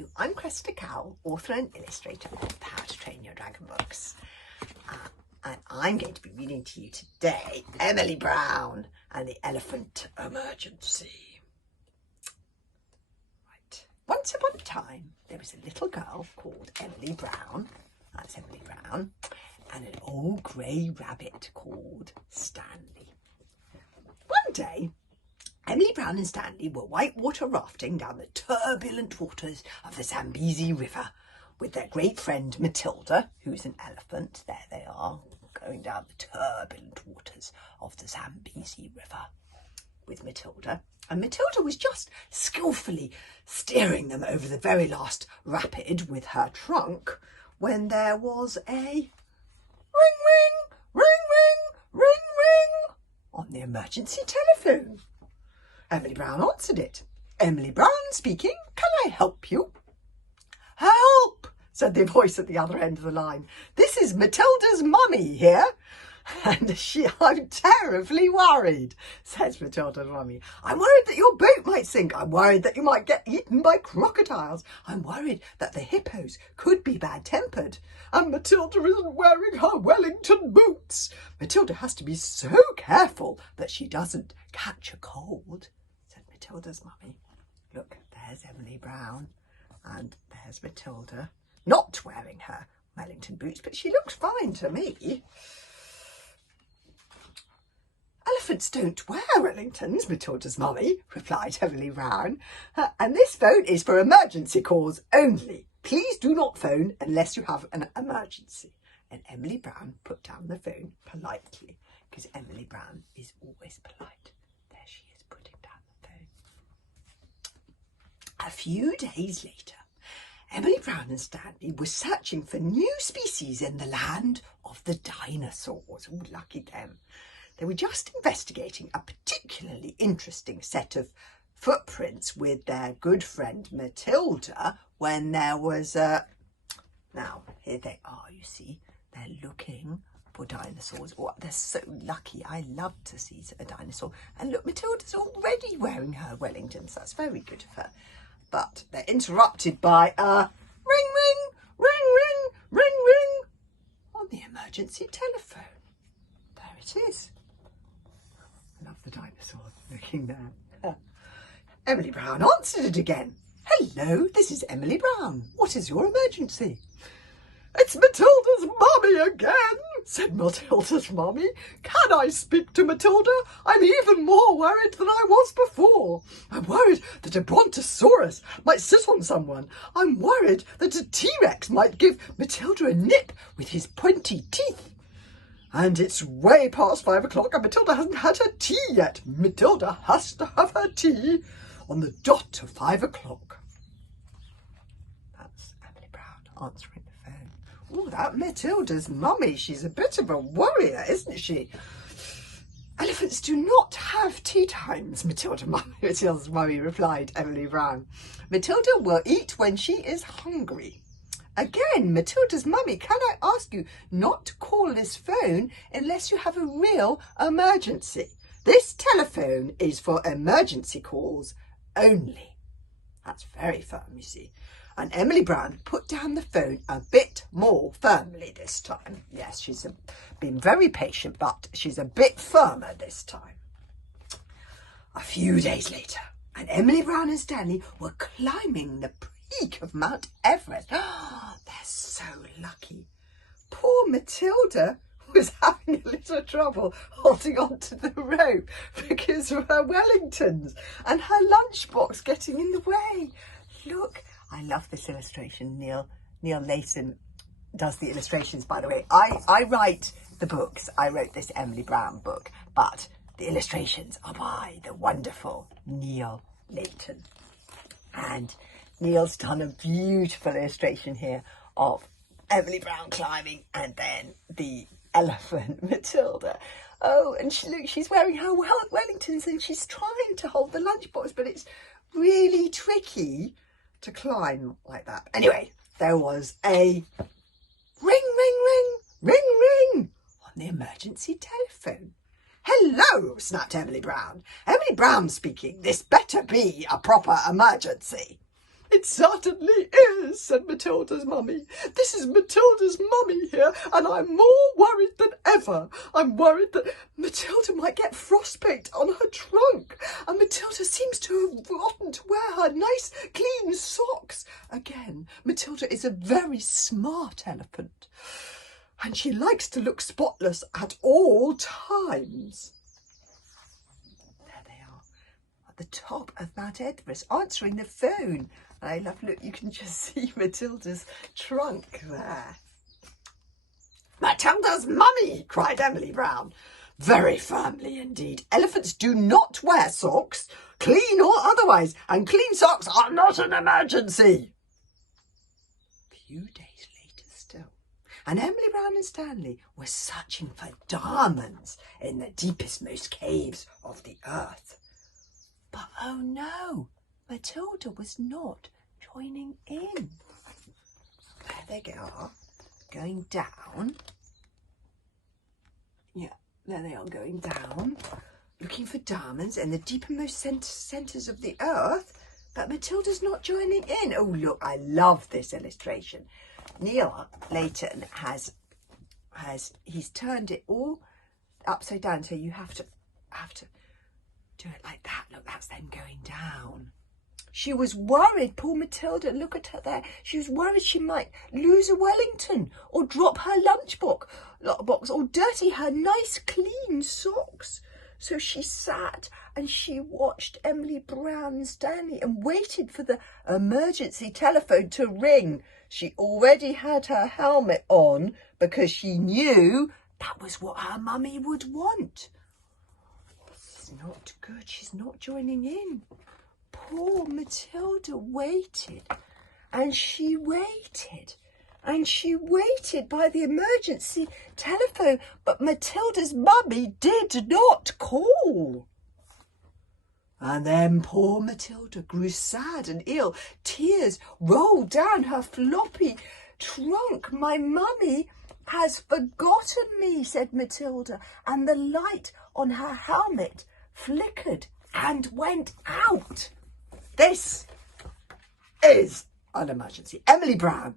Hello, I'm Cressida, author and illustrator of How to Train Your Dragon books. And I'm going to be reading to you today Emily Brown and the Elephant Emergency. Right. Once upon a time, there was a little girl called Emily Brown. That's Emily Brown. And an old grey rabbit called Stanley. One day, Emily Brown and Stanley were whitewater rafting down the turbulent waters of the Zambezi River with their great friend Matilda, who's an elephant. There they are, going down the turbulent waters of the Zambezi River with Matilda. And Matilda was just skillfully steering them over the very last rapid with her trunk when there was a ring, ring, ring, ring, ring, ring on the emergency telephone. Emily Brown answered it. Emily Brown speaking. Can I help you? Help, said the voice at the other end of the line. This is Matilda's mummy here. And I'm terribly worried, says Matilda's mummy. I'm worried that your boat might sink. I'm worried that you might get eaten by crocodiles. I'm worried that the hippos could be bad-tempered. And Matilda isn't wearing her Wellington boots. Matilda has to be so careful that she doesn't catch a cold, said Matilda's mummy. Look, there's Emily Brown and there's Matilda, not wearing her Wellington boots, but she looks fine to me. Elephants don't wear Wellingtons, Matilda's mummy, replied Emily Brown. And this phone is for emergency calls only. Please do not phone unless you have an emergency. And Emily Brown put down the phone politely, because Emily Brown is always polite. There she is, putting down the phone. A few days later, Emily Brown and Stanley were searching for new species in the land of the dinosaurs. Oh, lucky them. They were just investigating a particularly interesting set of footprints with their good friend Matilda when there was a... Now, here they are, you see. They're looking for dinosaurs. Oh, they're so lucky. I love to see a dinosaur. And look, Matilda's already wearing her Wellingtons. That's very good of her. But they're interrupted by a ring, ring, ring, ring, ring, ring on the emergency telephone. There it is. I love the dinosaurs looking there. Emily Brown answered it again. Hello, this is Emily Brown. What is your emergency? It's Matilda's mummy again, said Matilda's mummy. Can I speak to Matilda? I'm even more worried than I was before. I'm worried that a brontosaurus might sit on someone. I'm worried that a T-Rex might give Matilda a nip with his pointy teeth. And it's way past 5 o'clock and Matilda hasn't had her tea yet. Matilda has to have her tea on the dot of 5 o'clock. That's Emily Brown answering the phone. Oh, that Matilda's mummy. She's a bit of a worrier, isn't she? Elephants do not have tea times, Matilda's mummy replied Emily Brown. Matilda will eat when she is hungry. Again, Matilda's mummy, can I ask you not to call this phone unless you have a real emergency? This telephone is for emergency calls only. That's very firm, you see. And Emily Brown put down the phone a bit more firmly this time. Yes, she's been very patient, but she's a bit firmer this time. A few days later, and Emily Brown and Stanley were climbing the peak of Mount Everest. Oh, they're so lucky. Poor Matilda was having a little trouble holding on to the rope because of her Wellingtons and her lunchbox getting in the way. Look, I love this illustration. Neil Layson does the illustrations, by the way. I write the books. I wrote this Emily Brown book, but the illustrations are by the wonderful Neil Layton. And Neil's done a beautiful illustration here of Emily Brown climbing and then the elephant Matilda. Oh, and she's wearing her Wellingtons and she's trying to hold the lunchbox, but it's really tricky to climb like that. Anyway, there was a ring, ring, ring, ring, ring on the emergency telephone. Hello, snapped Emily Brown. Emily Brown speaking. This better be a proper emergency. It certainly is, said Matilda's mummy. This is Matilda's mummy here, and I'm more worried than ever. I'm worried that Matilda might get frostbite on her trunk, and Matilda seems to have forgotten to wear her nice clean socks. Again, Matilda is a very smart elephant, and she likes to look spotless at all times. There they are, at the top of Mount Everest, answering the phone. I love, look, you can just see Matilda's trunk there. Matilda's mummy, cried Emily Brown, very firmly indeed. Elephants do not wear socks, clean or otherwise, and clean socks are not an emergency. A few days later still, and Emily Brown and Stanley were searching for diamonds in the deepest, most caves of the earth. But oh no, Matilda was not joining in. There they are, going down. Yeah, there they are, going down, looking for diamonds in the deepest centres of the earth. But Matilda's not joining in. Oh, look, I love this illustration. Neil Layton he's turned it all upside down, so you have to do it like that. Look, that's them going down. She was worried, poor Matilda, look at her there. She was worried she might lose a Wellington or drop her lunchbox or dirty her nice clean socks. So she sat and she watched Emily Brown and Stanley and waited for the emergency telephone to ring. She already had her helmet on because she knew that was what her mummy would want. Not good, she's not joining in. Poor Matilda waited and she waited and she waited by the emergency telephone, but Matilda's mummy did not call. And then poor Matilda grew sad and ill. Tears rolled down her floppy trunk. My mummy has forgotten me, said Matilda, and the light on her helmet flickered and went out. This is an emergency. Emily Brown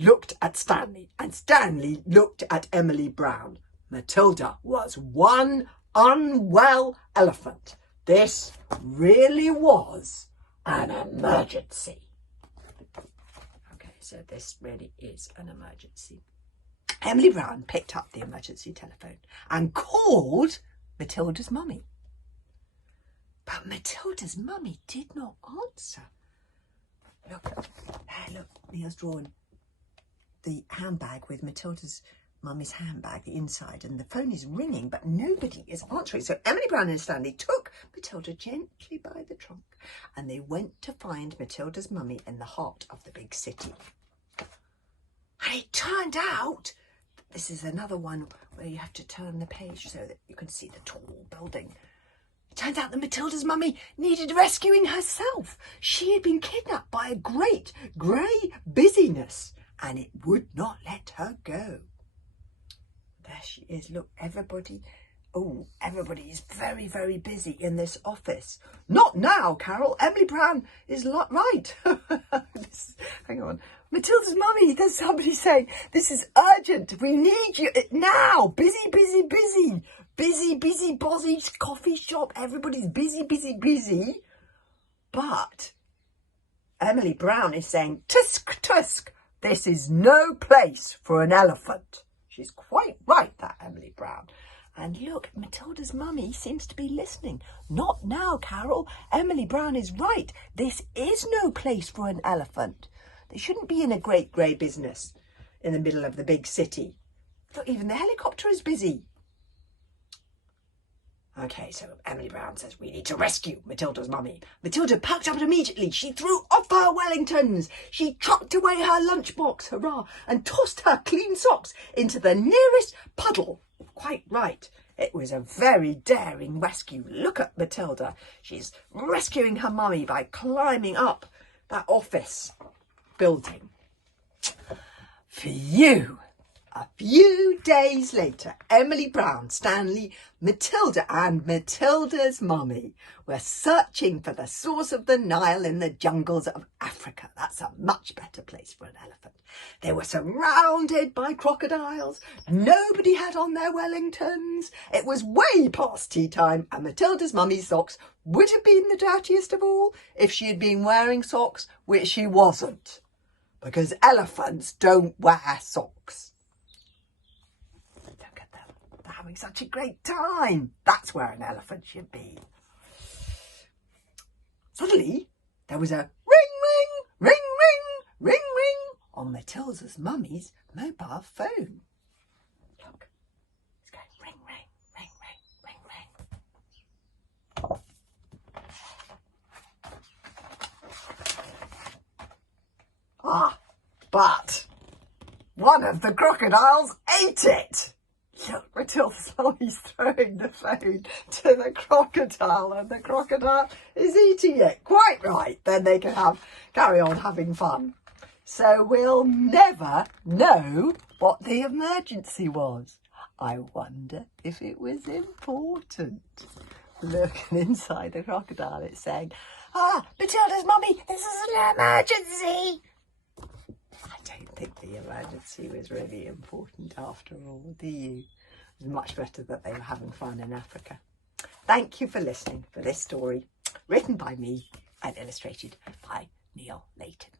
looked at Stanley and Stanley looked at Emily Brown. Matilda was one unwell elephant. This really was an emergency. Okay, so this really is an emergency. Emily Brown picked up the emergency telephone and called Matilda's mummy. But Matilda's mummy did not answer. Look, there, look, Neil's drawn the handbag with Matilda's mummy's handbag, the inside, and the phone is ringing, but nobody is answering. So Emily Brown and Stanley took Matilda gently by the trunk and they went to find Matilda's mummy in the heart of the big city. And it turned out, this is another one where you have to turn the page so that you can see the tall building. It turns out that Matilda's mummy needed rescuing herself. She had been kidnapped by a great grey busyness and it would not let her go. There she is. Look, everybody is very, very busy in this office. Not now, Carol. Emily Brown is right. Hang on. Matilda's mummy, there's somebody saying, this is urgent. We need you now. Busy, busy, busy. Busy, busy, busy coffee shop. Everybody's busy, busy, busy. But Emily Brown is saying, tusk, tusk. This is no place for an elephant. She's quite right, that Emily Brown. And look, Matilda's mummy seems to be listening. Not now, Carol. Emily Brown is right. This is no place for an elephant. They shouldn't be in a great grey business in the middle of the big city. Look, even the helicopter is busy. Okay, so Emily Brown says, we need to rescue Matilda's mummy. Matilda perked up immediately. She threw off her Wellingtons. She chucked away her lunchbox, hurrah, and tossed her clean socks into the nearest puddle. Quite right. It was a very daring rescue. Look at Matilda. She's rescuing her mummy by climbing up that office building. For you, A few days later, Emily Brown, Stanley, Matilda and Matilda's mummy were searching for the source of the Nile in the jungles of Africa. That's a much better place for an elephant. They were surrounded by crocodiles. Nobody had on their Wellingtons. It was way past tea time, and Matilda's mummy's socks would have been the dirtiest of all if she had been wearing socks, which she wasn't, because elephants don't wear socks. Look at them. They're having such a great time. That's where an elephant should be. Suddenly, there was a ring, ring, ring, ring, ring, ring on Matilda's mummy's mobile phone. Look, it's going ring, ring, ring, ring, ring, ring. Ah, but one of the crocodiles ate it. Look, Matilda's mummy's throwing the phone to the crocodile, and the crocodile is eating it. Quite right. Then they can carry on having fun. So we'll never know what the emergency was. I wonder if it was important. Look, inside the crocodile it's saying, Matilda's mummy, this is an emergency. I don't think the emergency was really important after all, do you? It was much better that they were having fun in Africa. Thank you for listening for this story, written by me and illustrated by Neil Layton.